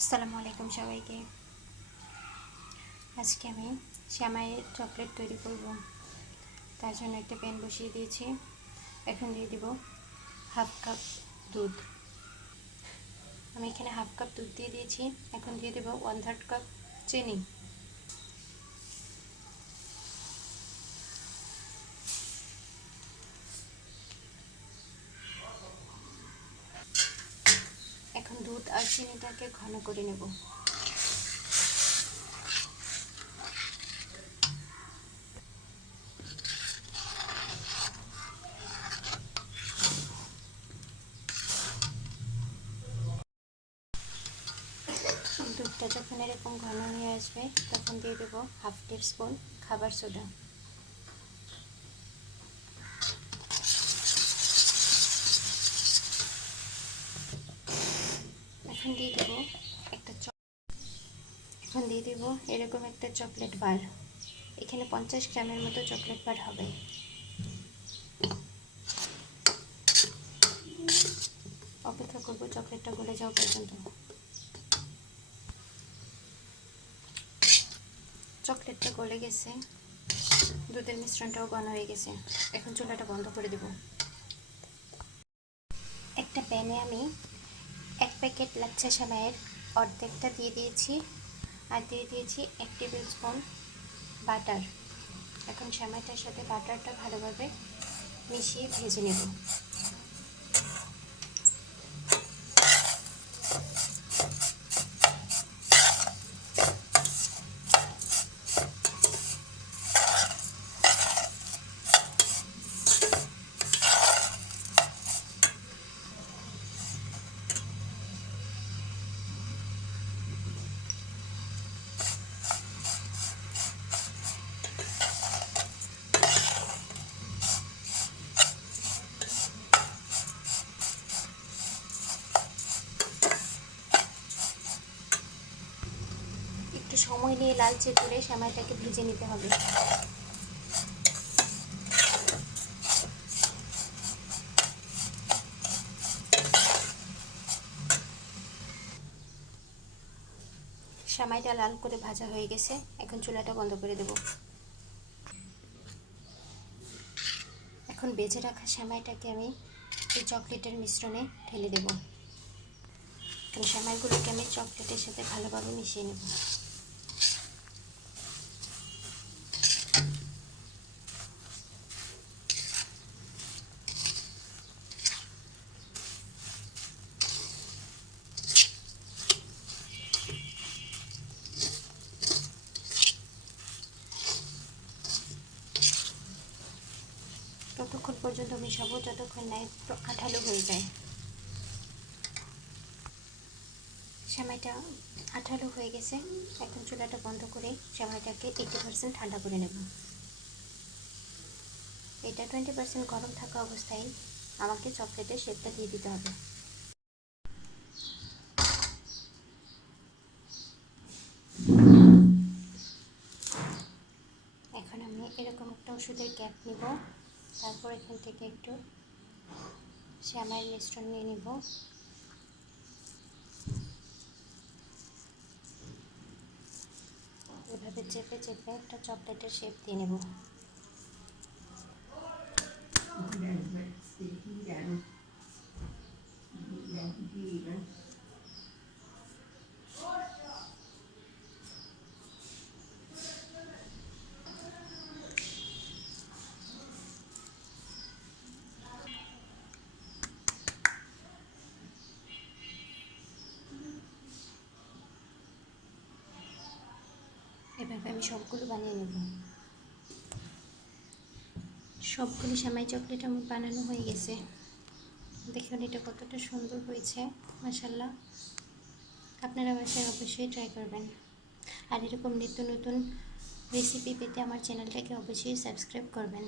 আসসালামু আলাইকুম সবাইকে। আজকে আমি শ্যামাইয়ের চকলেট তৈরি করব। তার জন্য একটা প্যান বসিয়ে দিয়েছি। এখন দিয়ে দেব হাফ কাপ দুধ। আমি এখানে হাফ কাপ দুধ দিয়ে দিয়েছি। এখন দিয়ে দেব 1/3 কাপ চিনি। এখন দুধ আর চিনিটাকে ঘন করে নেব। দুধটা যখন এরকম ঘন হয়ে আসবে তখন দিয়ে দেব হাফ টিস্পুন খাবার সোডা। এখন দিয়ে দেব এরকম একটা চকলেট বার। এখানে 50 গ্রামের মতো চকলেট বার হবে। অপেক্ষা করব চকলেটটা গলে যাওয়া পর্যন্ত। চকলেটটা গলে গেছে, দুধের মিশ্রণটাও ঘন হয়ে গেছে। এখন চুলাটা বন্ধ করে দেব। একটা প্যানে আমি 1 প্যাকেট লাচ্ছা সেমাইয়ের অর্ধেকটা দিয়ে দিয়েছি আর দিয়ে দিয়েছি 1 টেবিল স্পুন বাটার। এখন সেমাইটার সাথে বাটারটা ভালোভাবে মিশিয়ে ভেজে নেব। একটু সময় নিয়ে লালচে করে সেমাইটাকে ভেজে নিতে হবে। সেমাইটা লাল করে ভাজা হয়ে গেছে। এখন চুলাটা বন্ধ করে দেব। এখন বেজে রাখা সেমাইটাকে আমি এই চকলেটের মিশ্রণে ঢেলে দেব। সেমাইগুলোকে আমি চকলেটের সাথে ভালোভাবে মিশিয়ে নেব। ততক্ষণ পর্যন্ত মেশাবো যতক্ষণ না একটু আঠালো হয়ে যায়। সেমাইটা আঠালো হয়ে গেছে। এখন চুলাটা বন্ধ করে সেমাইটাকে 80% ঠান্ডা করে নেব। এটা 20% গরম থাকা অবস্থায় আমাকে চকলেটের শেপটা দিয়ে দিতে হবে। এখন আমি এরকম একটা ওষুধের ক্যাপ নিব। তারপর এখান থেকে একটু সেমাইয়ের মিশ্রণ নিয়ে নিব। এভাবে চেপে চেপে একটা চকলেটের শেপ দিয়ে নেব। এভাবে আমি সবগুলো বানিয়ে নেব। সবগুলো সেমাই চকলেট আমার বানানো হয়ে গেছে। দেখুন এটা কতটা সুন্দর হয়েছে, মাশাআল্লাহ। আপনারা বাসায় অবশ্যই ট্রাই করবেন। আর এরকম নিত্য নতুন রেসিপি পেতে আমার চ্যানেলটাকে অবশ্যই সাবস্ক্রাইব করবেন।